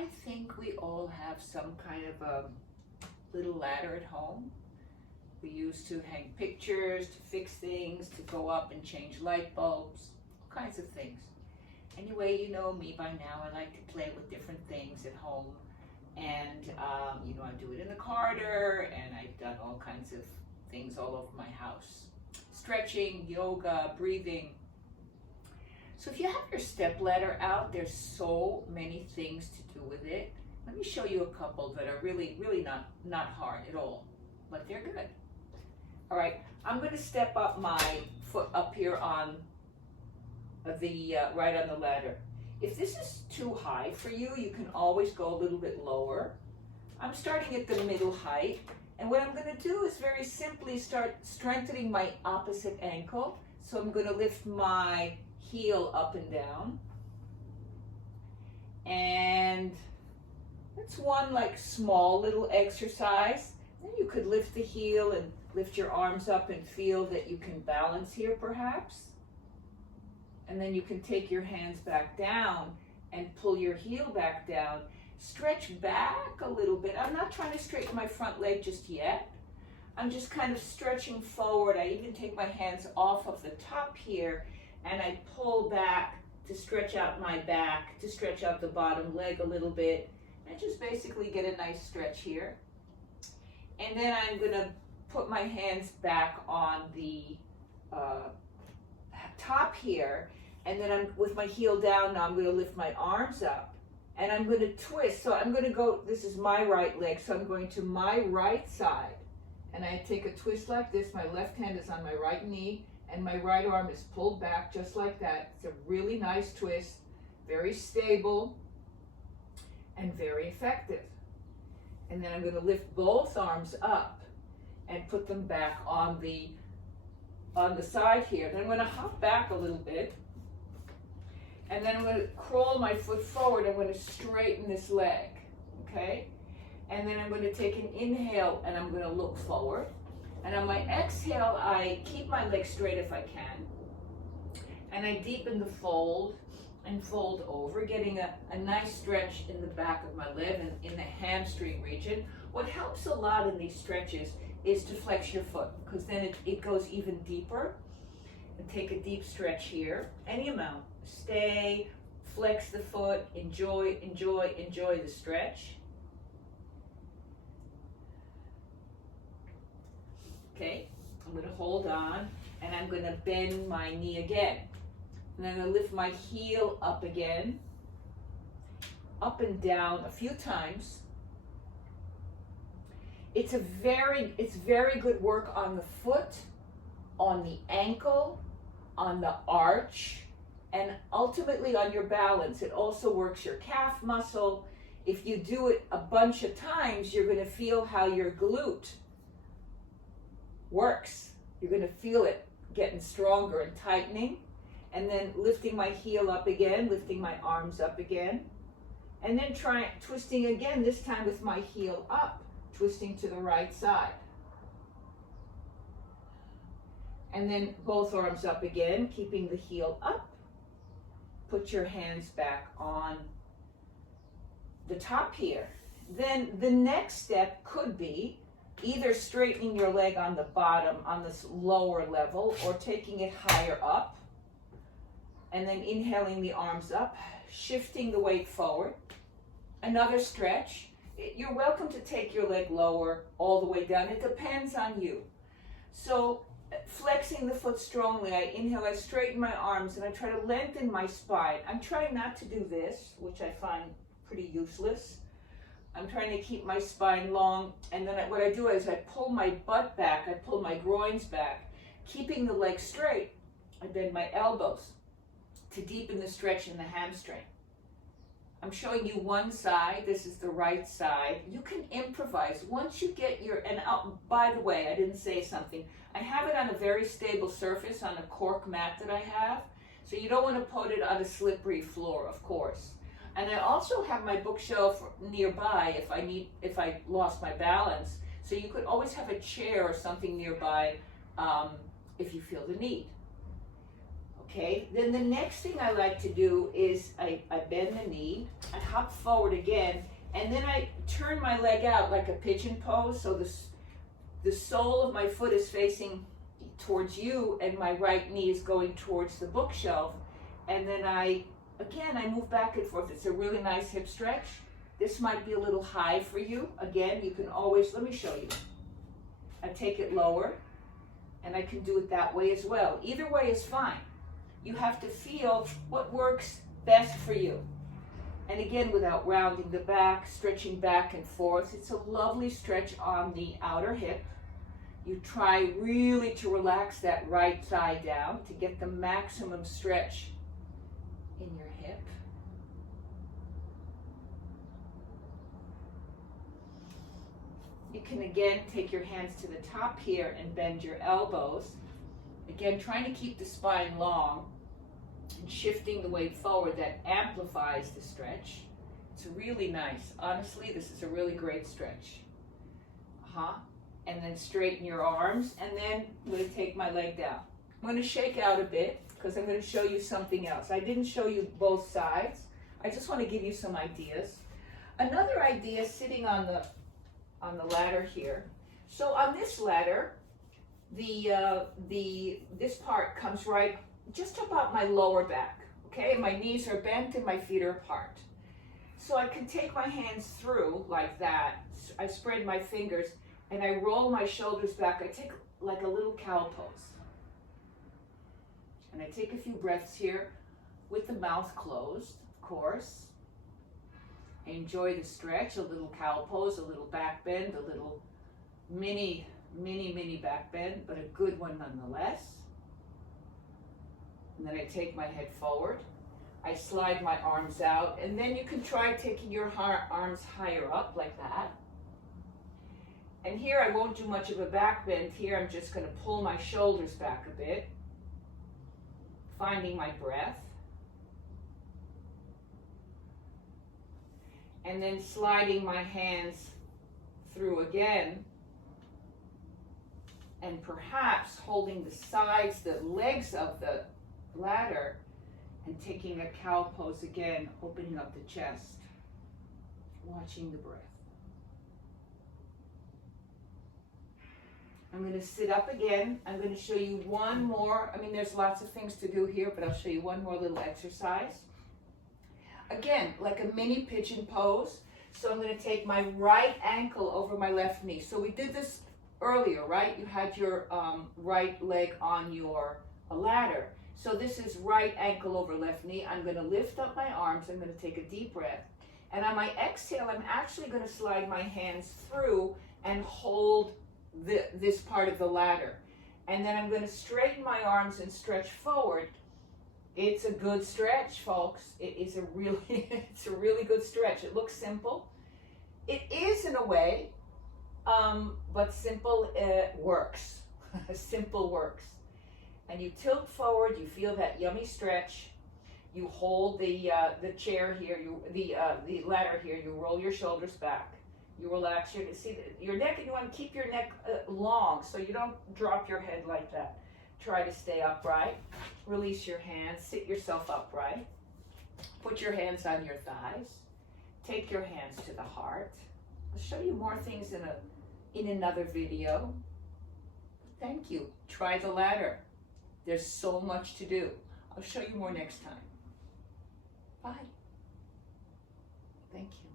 I think we all have some kind of a little ladder at home. We use to hang pictures, to fix things, to go up and change light bulbs, all kinds of things. Anyway, you know me by now, I like to play with different things at home. And, you know, I do it in the corridor, and I've done all kinds of things all over my house. Stretching, yoga, breathing. So if you have your stepladder out, there's so many things to do with it. Let me show you a couple that are really not hard at all, but they're good. All right, I'm going to step up my foot up here on the right on the ladder. If this is too high for you, you can always go a little bit lower. I'm starting at the middle height, and what I'm going to do is very simply start strengthening my opposite ankle. So I'm going to lift my heel up and down, and that's one like small little exercise. Then you could lift the heel and lift your arms up and feel that you can balance here perhaps. And then you can take your hands back down and pull your heel back down. Stretch back a little bit. I'm not trying to straighten my front leg just yet. I'm just kind of stretching forward. I even take my hands off of the top here and I pull back to stretch out my back, to stretch out the bottom leg a little bit, and just basically get a nice stretch here. And then I'm going to put my hands back on the top here, and then I'm with my heel down. Now I'm going to lift my arms up and I'm going to twist. So I'm going to go, this is my right leg, so I'm going to my right side, and I take a twist like this. My left hand is on my right knee and my right arm is pulled back just like that. It's a really nice twist, very stable and very effective. And then I'm going to lift both arms up and put them back on the side here. Then I'm going to hop back a little bit, and then I'm going to crawl my foot forward. I'm going to straighten this leg, okay? And then I'm going to take an inhale and I'm going to look forward. And on my exhale, I keep my leg straight if I can. And I deepen the fold and fold over, getting a nice stretch in the back of my leg and in the hamstring region. What helps a lot in these stretches is to flex your foot, because then it goes even deeper. And take a deep stretch here, any amount. Stay, flex the foot, enjoy the stretch. Okay, I'm going to hold on, and I'm going to bend my knee again. And I'm going to lift my heel up again, up and down a few times. It's very good work on the foot, on the ankle, on the arch, and ultimately on your balance. It also works your calf muscle. If you do it a bunch of times, you're going to feel how your glute works. You're going to feel it getting stronger and tightening. And then lifting my heel up again, lifting my arms up again, and then twisting again, this time with my heel up, twisting to the right side. And then both arms up again, keeping the heel up. Put your hands back on the top here. Then the next step could be either straightening your leg on the bottom, on this lower level, or taking it higher up. And then inhaling the arms up, shifting the weight forward. Another stretch. You're welcome to take your leg lower, all the way down. It depends on you. So flexing the foot strongly, I inhale, I straighten my arms, and I try to lengthen my spine. I'm trying not to do this, which I find pretty useless. I'm trying to keep my spine long, and then what I do is I pull my butt back, I pull my groins back, keeping the leg straight. I bend my elbows to deepen the stretch in the hamstring. I'm showing you one side. This is the right side. You can improvise once you get your, and by the way, I didn't say something. I have it on a very stable surface, on a cork mat that I have. So you don't want to put it on a slippery floor, of course. And I also have my bookshelf nearby if I lost my balance. So you could always have a chair or something nearby if you feel the need. Okay, then the next thing I like to do is I bend the knee, I hop forward again, and then I turn my leg out like a pigeon pose, so the sole of my foot is facing towards you, and my right knee is going towards the bookshelf, and then I move back and forth. It's a really nice hip stretch. This might be a little high for you. Again, you can always, let me show you. I take it lower, and I can do it that way as well. Either way is fine. You have to feel what works best for you. And again, without rounding the back, stretching back and forth. It's a lovely stretch on the outer hip. You try really to relax that right thigh down to get the maximum stretch in your hip. You can again take your hands to the top here and bend your elbows. Again, trying to keep the spine long and shifting the weight forward that amplifies the stretch. It's really nice. Honestly, this is a really great stretch. And then straighten your arms, and then I'm going to take my leg down. I'm going to shake out a bit because I'm going to show you something else. I didn't show you both sides. I just want to give you some ideas. Another idea, sitting on the ladder here. So on this ladder, this part comes right just about my lower back. Okay, my knees are bent and my feet are apart. So I can take my hands through like that. I spread my fingers and I roll my shoulders back. I take like a little cow pose. And I take a few breaths here with the mouth closed, of course. I enjoy the stretch, a little cow pose, a little back bend, a little mini back bend, but a good one nonetheless. And then I take my head forward. I slide my arms out, and then you can try taking your arms higher up like that. And here I won't do much of a back bend. Here I'm just going to pull my shoulders back a bit, finding my breath. And then sliding my hands through again, and perhaps holding the sides, the legs of the ladder, and taking a cow pose again, opening up the chest, watching the breath. I'm going to sit up again. I'm going to show you one more. I mean, there's lots of things to do here, but I'll show you one more little exercise. Again, like a mini pigeon pose. So I'm going to take my right ankle over my left knee. So we did this earlier, right? You had your right leg on your ladder. So this is right ankle over left knee. I'm going to lift up my arms. I'm going to take a deep breath. And on my exhale, I'm actually going to slide my hands through and hold this part of the ladder. And then I'm going to straighten my arms and stretch forward. It's a good stretch, folks. It is it's a really good stretch. It looks simple. It is in a way, but simple works. Simple works. And you tilt forward. You feel that yummy stretch. You hold the chair here. The ladder here. You roll your shoulders back. You relax your neck, and you want to keep your neck long so you don't drop your head like that. Try to stay upright. Release your hands. Sit yourself upright. Put your hands on your thighs. Take your hands to the heart. I'll show you more things in another video. Thank you. Try the ladder. There's so much to do. I'll show you more next time. Bye. Thank you.